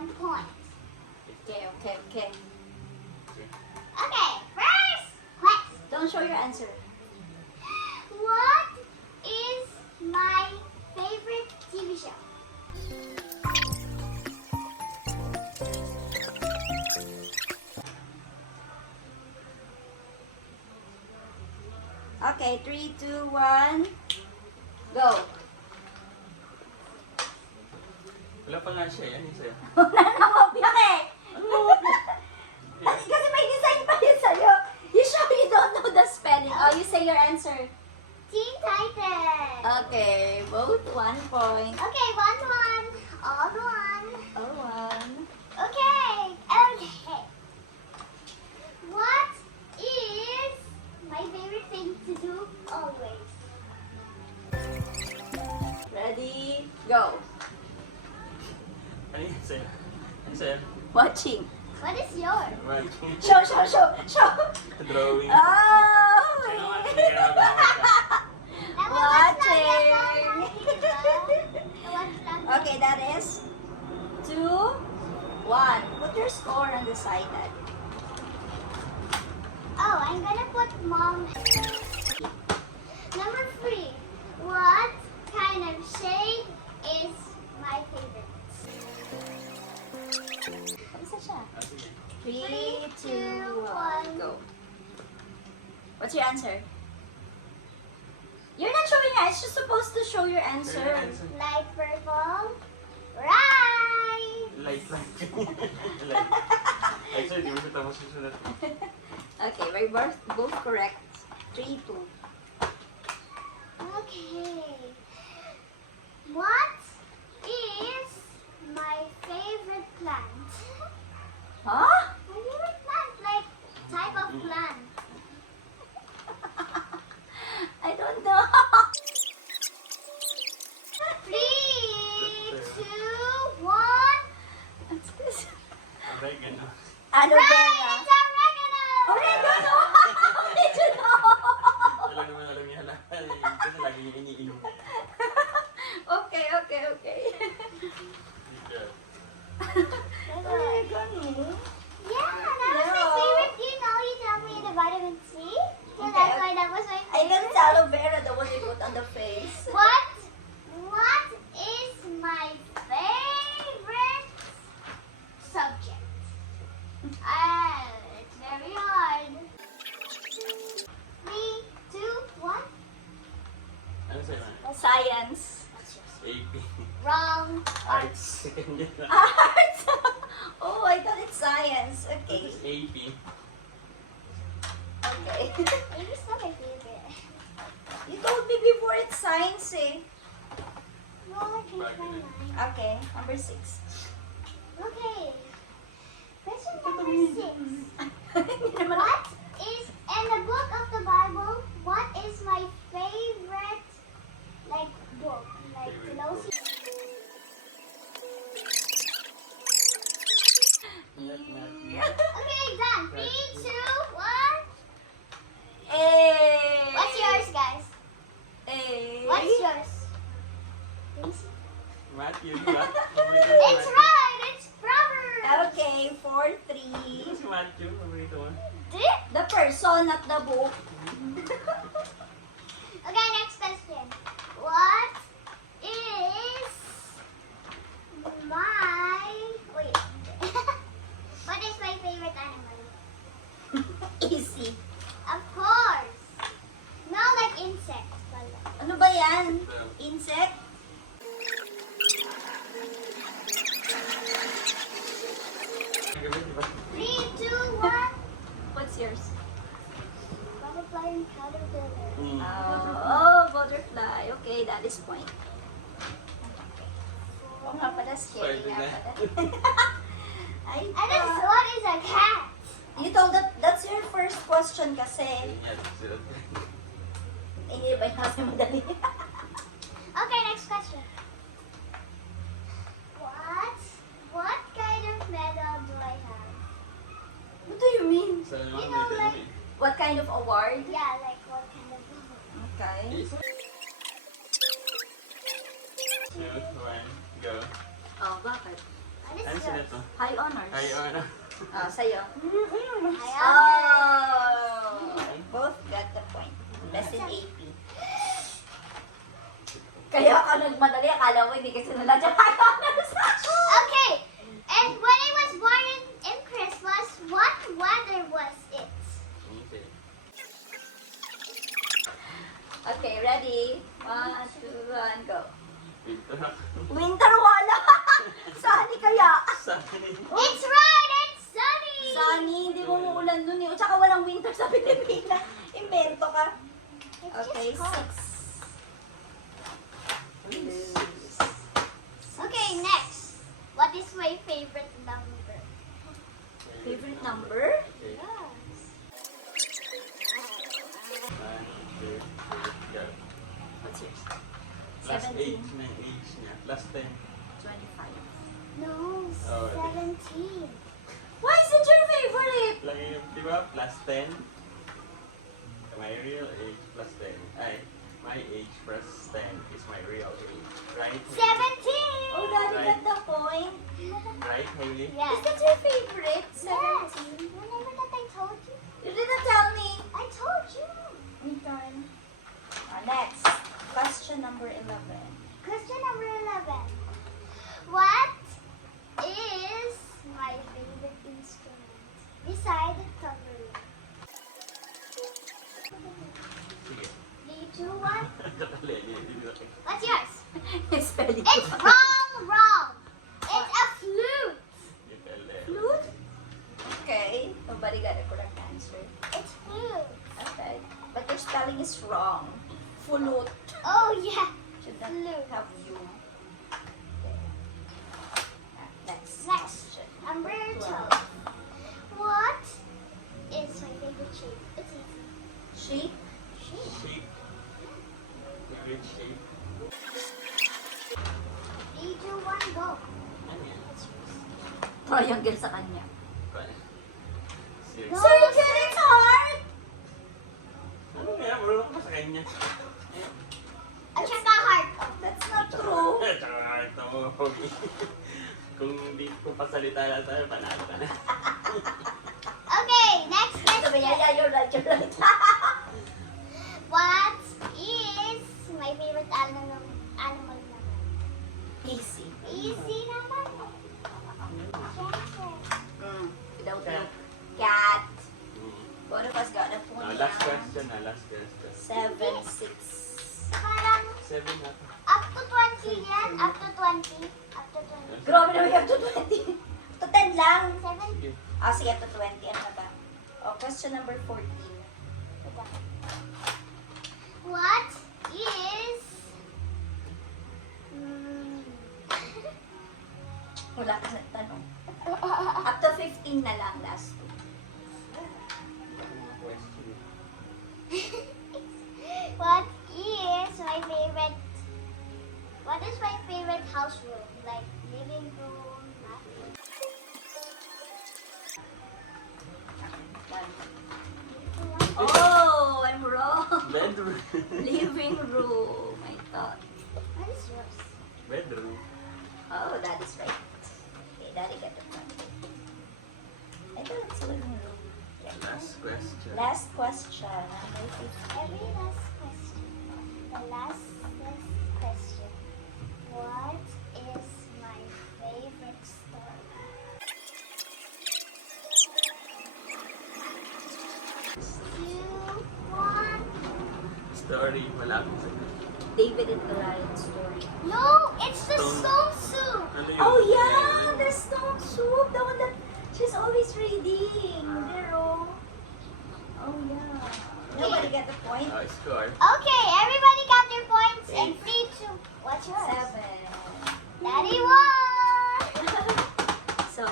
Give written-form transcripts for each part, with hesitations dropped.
1 point. Okay. Okay, first question. Don't show your answer. What is my favorite TV show? Okay, 3, 2, 1. Go. Wala pa nga siya eh. Ano yung sa'yo? Namobya eh. Kasi may design pa yun sa'yo. You sure you don't know the spelling? Oh, you say your answer. Teen Titans. Okay, both 1 point. Okay, 1-1. All one. Oh, 1. Okay. What is my favorite thing to do always? Ready? Go. Ano yung sa'yo? Ano sa'yo? Watching. What is yours? Watching. Show. Drawing. Oh! Sino nga? Hindi ka nagawag Watching. Okay. Okay, that is 2, 1. Put your score on the side, Dad. Oh, I'm gonna put mom. Number 3. What kind of shade is my favorite? Isa siya. Ah, sige. 3, 2, 1, 1, go. What's your answer? You're not showing your answer. You're supposed to show your answer. Light purple. Right. Light. Ay, sorry, di mo siya tapos susunod. Okay, we're both correct. 3, 2. Okay. What is my favorite plant? Huh? My favorite plant, like type of plant. I don't know. 3, 2, 1. What's this? Oregano. Aloe Right, vera. it's oregano. Oregano! How did you know? Wala naman alam niya lahat. Kasi lagi niya iniinom. Okay. Oregano. Yeah, that was my No. favorite. You know, you tell me the vitamin C. So Okay. that's why that was my I know favorite. it's aloe vera, the one you put on the face. What is my favorite subject? It's very hard. 3, 2, 1. Ano sa'yo? Science. AP. Wrong. Arts. Art! Oh, I thought it's science. Okay. This is AP. Okay. Maybe it's not my favorite. You told me before it's science eh. Well, I changed my mind. Okay, number 6. Okay. Question number 6. What is in the book of the Bible? What is my favorite book? Favorite Philosophy. Okay, done. 3, 2, 1. Hey! What's yours, guys? Hey! What's yours? Let me see. Matthew. It's right. It's Proverbs. Okay, 4-3. Si Matthew. Paborito mo. The person, not the book. Okay, next question. What is my wait? What is my favorite animal? Easy. Of course. No, like insects. Ano ba yan? Insect? Three, two, one. What's yours? Butterfly and caterpillar. Oh, butterfly. Okay, that is point. Oo nga pala, scary nga pala. Ay, And then what is a cat? you told that's your first question kasi. Hindi ba yung kasi madali? Okay, next question. What kind of medal do I have? What do you mean? Sa You know, like- What kind of award? Yeah, like what kind of medal? Okay. 2, 1, go. Oh, bakit? What is Ano sila to? High honors. Ay, ano? Ah, sa'yo. High Oh! Both got the point. Lesson 80. Kaya ka nagmadali, akala mo hindi kasi nila dyan high honors. Okay, and when I was born in Christmas, what weather was it? Okay. Okay, ready? 1, 2, 1, go. Winter ako. Winter wala! Sunny kaya? Sunny. It's right, it's sunny! Sunny, hindi mo umuulan dun eh. O tsaka walang winter sa Pilipinas. Invento ka. It's Okay, just cold. 6. Okay, next. What is my favorite number? Favorite number? Okay. Yes. 1, 2, 3, go. What's yours? Plus 8 17. na yung age niya. Plus 10. 25. No, Oh, 17. Why is it your favorite? Lagi yung, di ba? Plus 10. My real age plus 10. Ay, my age plus 10 is my real age. Right? 17! Oh, Daddy got the point. Right, Hailey? Yes. Is that your favorite? Yes. 17. Remember that I told you? You didn't tell me. I told you. Okay. Next. Question number 11. Question number 11. What is my favorite instrument beside the tambourine? Sige. 3, 2, 1. Kakali, hindi ko nakita. What's yours? Spelling It's wrong. It's a flute. Flute? Okay. Nobody got a correct answer. It's flute. Okay. But your spelling is wrong. Flute. Oh yeah. Should not Flute. have you. Okay. Next. Next. question. Number 12. What is my favorite shape? It's easy. Shape? Shape. Shape. Favorite shape. 3, 2, 1, go. Ano yan? What's yours? Triangle sa kanya. Paano? Serious? No. So you get it hard? Ano nga? Marunong ka pa sa kanya. At saka heart. That's not true. Tsaka ito mo, Pogi. Kung hindi ko pasalita lang sa'yo, panalo ka na. Okay, next Sabi niya, question. yeah, you're right, you're right. What is my favorite animal naman? Easy. Easy naman. Siyempre. Without you. Cat. Mm. Both of us got a point. Last question na, last question. 7, 6. Parang 7 na to. up to 20 yan. Up to 20. Up to 20. Grabe na, we have to 20. To 10 lang. 7. Sige. Ah, sige, to 20. Ano na ba? Oh, question number 14. What is... Hmm. Wala ka sa tanong. Up to 15 na lang, last two. Mga question. What is my favorite... What is my favorite house room? Like living room, bathroom. Oh, I'm wrong. Bedroom. Living room, I thought. What is yours? Bedroom. Oh, that is right. Okay, Daddy got the point. I thought it's living room. Yeah. Last question. Last question. Number 15. Every last question. The last question. What is my favorite story? Two, one. Story. Wala akong sagot. David and Goliath story. No, it's the Stone. stone soup. Ano yun? Oh yeah, Ano yun? the stone soup, the one that she's always reading. Zero. Oh yeah. Nobody got the point. Oh, score. Okay, everybody got their points. And 3, 2. What's yours? 7. Daddy won. So,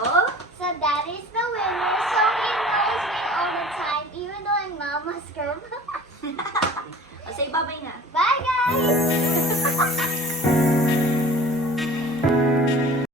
So Daddy's the winner. So he always win all the time, even though I'm Mama's girl. say bye-bye na.